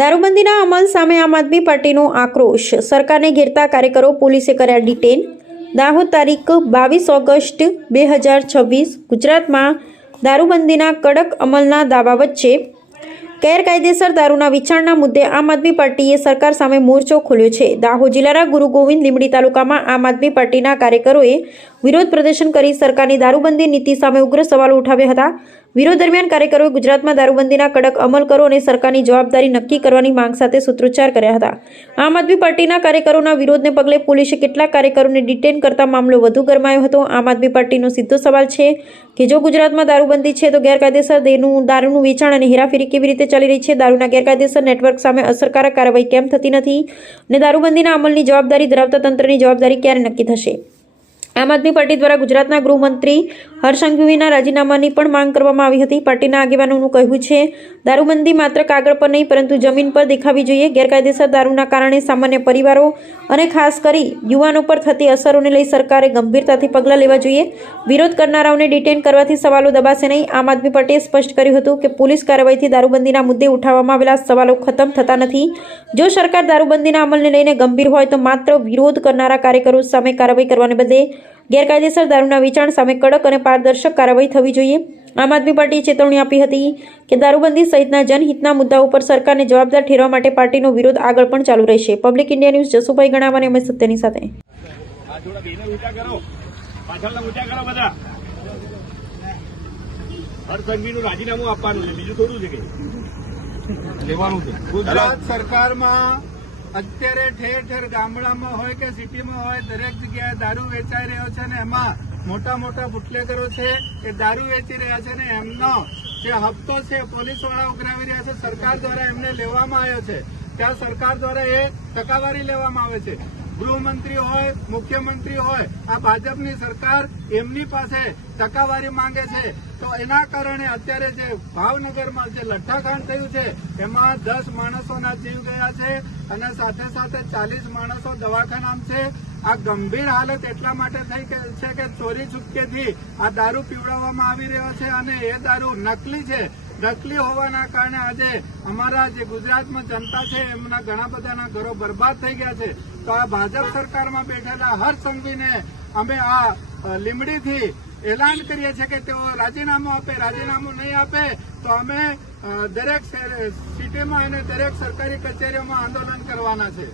દારૂબંધીના અમલ સામે આમ આદમી પાર્ટીનો આક્રોશ, સરકારને ઘેરતા કાર્યકરો પોલીસે કર્યા ડિટેન। દાહોદ તારીખ 22 ઓગસ્ટ 2026 ગુજરાતમાં દારૂબંધીના કડક અમલના દાવા વચ્ચે ગેરકાયદેસર દારૂના વેચાણના મુદ્દે આમ આદમી પાર્ટીએ સરકાર સામે મોરચો ખોલ્યો છે। દાહોદ જિલ્લાના ગુરુ ગોવિંદ લીંબડી તાલુકામાં આમ આદમી પાર્ટીના કાર્યકરોએ વિરોધ પ્રદર્શન કરી સરકારની દારૂબંધી નીતિ સામે ઉગ્ર સવાલો ઉઠાવ્યા હતા। વિરોધ દરમિયાન કાર્યકરોએ ગુજરાતમાં દારૂબંધીના કડક અમલ કરો અને સરકારની જવાબદારી નક્કી કરવાની માંગ સાથે સૂત્રોચ્ચાર કર્યા હતા। આમ આદમી પાર્ટીના કાર્યકરોના વિરોધને પગલે પોલીસે કેટલાક કાર્યકરોને ડિટેન કરતા મામલો વધુ ગરમાયો હતો। આમ આદમી પાર્ટીનો સીધો સવાલ છે કે જો ગુજરાતમાં દારૂબંધી છે તો ગેરકાયદેસર દારૂનું વેચાણ અને હેરાફેરી કેવી રીતે ચાલી રહી છે? દારૂના ગેરકાયદેસર નેટવર્ક સામે અસરકારક કાર્યવાહી કેમ થતી નથી? અને દારૂબંધીના અમલની જવાબદારી ધરાવતા તંત્રની જવાબદારી ક્યારે નક્કી થશે? આમ આદમી પાર્ટી દ્વારા ગુજરાતના ગૃહમંત્રી હર્ષ સંઘવીના રાજીનામાની પણ માંગ કરવામાં આવી હતી। પાર્ટીના આગેવાનોનું કહેવું છે દારૂબંધી માત્ર કાગળ પર નહીં પરંતુ જમીન પર દેખાવી જોઈએ। ગેરકાયદેસર દારૂના કારણે સામાન્ય પરિવારો અને ખાસ કરી યુવાનો પર થતી અસરોને લઈ સરકારે ગંભીરતાથી પગલાં લેવા જોઈએ। વિરોધ કરનારાઓને ડિટેન કરવાથી સવાલો દબાશે નહીં। આમ આદમી પાર્ટીએ સ્પષ્ટ કર્યું હતું કે પોલીસ કાર્યવાહીથી દારૂબંધીના મુદ્દે ઉઠાવવામાં આવેલા સવાલો ખતમ થતા નથી। જો સરકાર દારૂબંધીના અમલને લઈને ગંભીર હોય તો માત્ર વિરોધ કરનારા કાર્યકરો સામે કાર્યવાહી કરવાને બદલે ગેરકાયદેસર દારૂના વેચાણ સામે કડક અને પારદર્શક કાર્યવાહી થવી જોઈએ। આમ આદમી પાર્ટીએ ચેતવણી આપી હતી કે દારૂબંધી સહિતના જનહિતના મુદ્દાઓ પર સરકારને જવાબદાર ઠેરવા માટે પાર્ટીનો વિરોધ આગળ પણ ચાલુ રહેશે। પબ્લિક ઇન્ડિયા ન્યૂઝ જસુભાઈ ગણાવાની અમે સત્યની સાથે। રાજીનામું આપવાનું છે, બીજું થોડું છે કે લેવાનું છે। ગુજરાત સરકારમાં અત્યારે ઠેર ઠેર ગામડામાં હોય કે સિટીમાં હોય દરેક જગ્યાએ દારૂ વેચાઈ રહ્યો છે ને એમાં મોટા મોટા બુટલેગરો છે એ દારૂ વેચી રહ્યા છે ને એમનો જે હપ્તો છે પોલીસવાળા ઉઘરાવી રહ્યા છે। સરકાર દ્વારા એમને લેવામાં આવ્યો છે, ત્યાં સરકાર દ્વારા એ ટકાવારી લેવામાં આવે છે। ગૃહમંત્રી હોય, મુખ્યમંત્રી હોય, આ ભાજપની સરકાર એમની પાસે ટકાવારી માંગે છે। તો એના કારણે અત્યારે જે ભાવનગરમાં જે લઠ્ઠાકાંડ થયું છે એમાં 10 માણસોના જીવ ગયા છે અને સાથે સાથે 40 માણસો દવાખાનામાં છે। આ ગંભીર હાલત એટલા માટે થઈ છે કે ચોરી છુપકેથી આ દારૂ પીવડાવવામાં આવી રહ્યો છે અને એ દારૂ નકલી છે। નકલી હોવાના કારણે આજે અમારા જે ગુજરાતમાં જનતા છે એમના ઘણા બધાના ઘરો બરબાદ થઈ ગયા છે। તો આ ભાજપ સરકારમાં બેઠેલા હર્ષ સંઘવીને અમે આ લીંબડીથી એલાન કરીએ છીએ કે તેઓ રાજીનામું આપે। રાજીનામું નહીં આપે તો અમે દરેક સિટીમાં અને દરેક સરકારી કચેરીઓમાં આંદોલન કરવાના છે।